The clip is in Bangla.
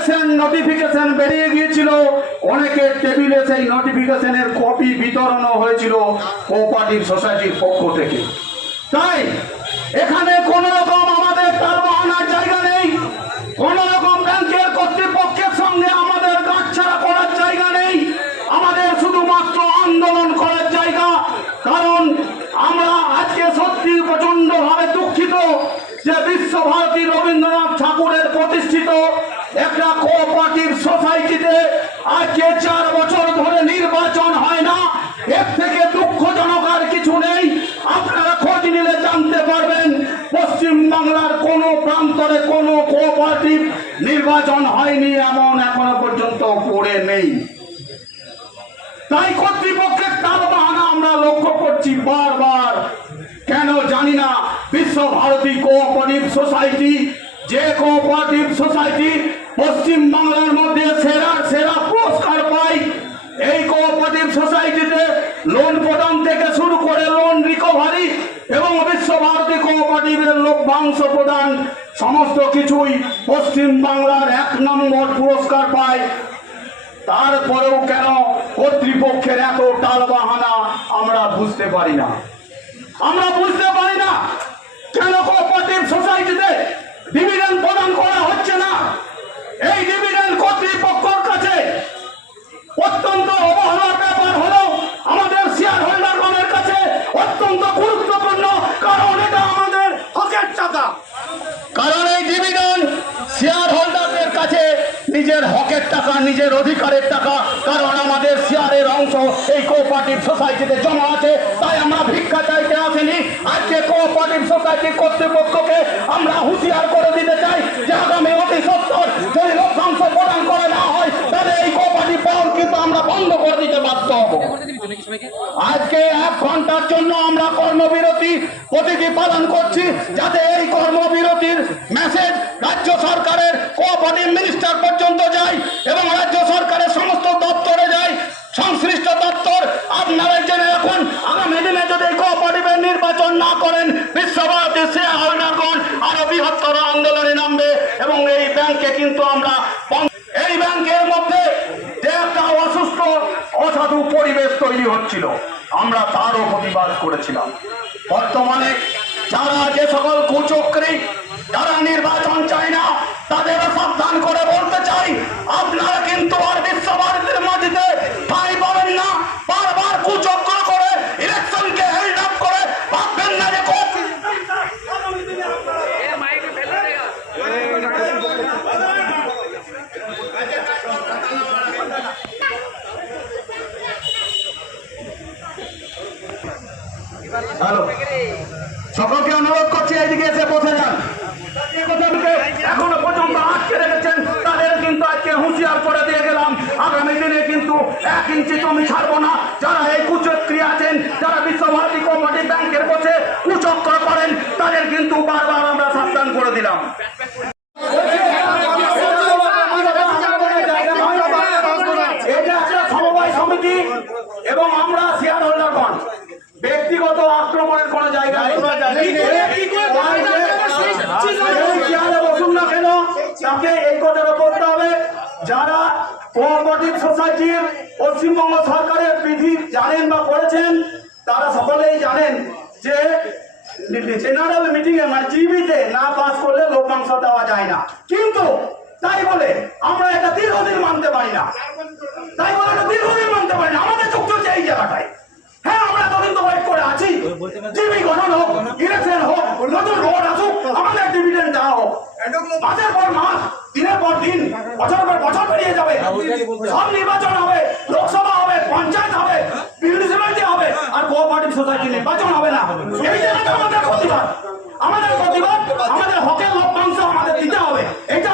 ইলেকশন নোটিফিকেশন বেরিয়ে গিয়েছিল। অনেকের টেবিলে সেই নোটিফিকেশনের কপি বিতরণও হয়েছিল কোঅপারেটিভ সোসাইটির পক্ষ থেকে। তাই, এখানে কোন রকম আমাদের তার বাহানার জায়গা নেই। কোন রকম ব্যাংকের কর্তৃপক্ষের সঙ্গে আমাদের গাঁটছাড়া করার জায়গা নেই। আমাদের শুধুমাত্র আন্দোলন করার জায়গা। কারণ আমরা আজকে সত্যি প্রচণ্ড ভাবে দুঃখিত যে বিশ্বভারতী রবীন্দ্রনাথ ঠাকুরের প্রতিষ্ঠিত একটা কোঅপারেটিভ সোসাইটিতে আজকে চার বছর ধরে নির্বাচন হয় না। এর থেকে দুঃখজনক আর কিছু নেই। আপনারা খোঁজ নিলে জানতে পারবেন, পশ্চিম বাংলার কোন প্রান্তরে কোন কোঅপারেটিভ নির্বাচন হয়নি, এমন এখনও পর্যন্ত পড়ে নেই। তাই কর্তৃপক্ষের তাল বাহানা আমরা লক্ষ্য করছি বারবার। কেন জানি না, বিশ্বভারতী কোঅপারেটিভ সোসাইটি যে কোঅপারেটিভ সোসাইটি পশ্চিম বাংলার মধ্যে সেরা সেরা পুরস্কার পায় এই কোঅপারেটিভ সোসাইটিতে লোন প্রদান থেকে শুরু করে লোন রিকভারি এবং বিশ্বভারতী কোঅপারেটিভের লভ্যাংশ প্রদান, সমস্ত কিছুই পশ্চিম বাংলার এক নম্বর পুরস্কার পায়। তারপরেও কেন কর্তৃপক্ষের এত টালবাহানা আমরা বুঝতে পারি না। আমরা বুঝতে পারি না কেন কোঅপারেটিভ সোসাইটিতে ডিভিডেন্ড প্রদান করা হচ্ছে না? নিজের অধিকারের টাকা, কারণ আমাদের শেয়ারের অংশ এই কোঅপারেটিভ সোসাইটিতে জমা আছে, তাই আমরা ভিক্ষা চাইতে আসেনি। আজকে কোঅপারেটিভ সোসাইটির কর্তৃপক্ষকে আমরা হুঁশিয়ার করে দিতে চাই যে আগামী অতি সত্তর যদি লভ্যাংশ প্রদান করে না হয়, তাহলে এই কোঅপারেটিভ পাওয়ার কিন্তু আমরা বন্ধ করে দিতে বাধ্য হব। আজকে এক ঘণ্টার জন্য আমরা কর্মবিরতি প্রতীকী পালন করছি, যাতে এই কর্মবিরতির মেসেজ রাজ্য সরকারের আপনারা জেনে রাখুন, আগামী দিনে যদি নির্বাচন না করেন, বিশ্বভারতী হোল্ডারগণ আরও বৃহত্তর আন্দোলনে নামবে এবং এই ব্যাংকে কিন্তু আমরা এই ব্যাংকের মধ্যে যে একটা অসুস্থ, অসাধু পরিবেশ তৈরি হচ্ছিল, আমরা তারও প্রতিবাদ করেছিলাম। বর্তমানে যারা যে সকল কুচক্রী যারা নির্বাচন চায় না তাদেরও সাবধান করে বলতে চাই আপনারা কিন্তু আর বিশ্বভারতীর মাটিতে ঠাঁই পাবেন না বারবার কুচক্র করে ইলেকশনকে হেল্ড আপ করে ভাববেন না যে কো- হ্যালো। সকলকে অনুরোধ করছি, এইদিকে এসে বসে যান। এখনও পর্যন্ত আটকে রেখেছেন, তাদের কিন্তু আজকে হুঁশিয়ার করে দিয়ে গেলাম। আগামী দিনে কিন্তু এক ইঞ্চি জমি ছাড়বো না। যারা এই কুচক্রি আছেন, যারা বিশ্বভারতী কোঅপারেটিভ ব্যাংকের বসে কুচক্র করেন, তাদের কিন্তু বারবার আমরা সাবধান করে দিলাম। এবং আমরা শেয়ার হোল্ডারগণ ব্যক্তিগত আক্রমণের কোন জায়গা নেই চেয়ারে বসুন না কেন তাকে এই কথাটা বলতে হবে যারা কোঅপারেটিভ সোসাইটির পশ্চিমবঙ্গ সরকারের বিধি জানেন বা করেছেন তারা সকলেই জানেন যে জেনারেল মিটিং এ মানে জিবিতে না পাস করলে লভ্যাংশ দেওয়া যায় না কিন্তু তাই বলে আমরা এটা দীর্ঘদিন মানতে পারি না জিবি গঠন হোক ইলেকশন হোক নতুন ভোট আসুক আমাদের ডিভিডেন্ড দেওয়া হোক মাসের পর মাস দিনের পর দিন বছর পর বছর পেরিয়ে যাবে। সব নির্বাচন হবে লোকসভা হবে পঞ্চায়েত হবে মিউনিসিপ্যালিটি হবে আর কোঅপারেটিভ সোসাইটি নির্বাচন হবে না। এই জায়গাটা আমাদের প্রতিবাদ আমাদের প্রতিবাদ আমাদের হকের লভ্যাংশ আমাদের দিতে হবে। এটা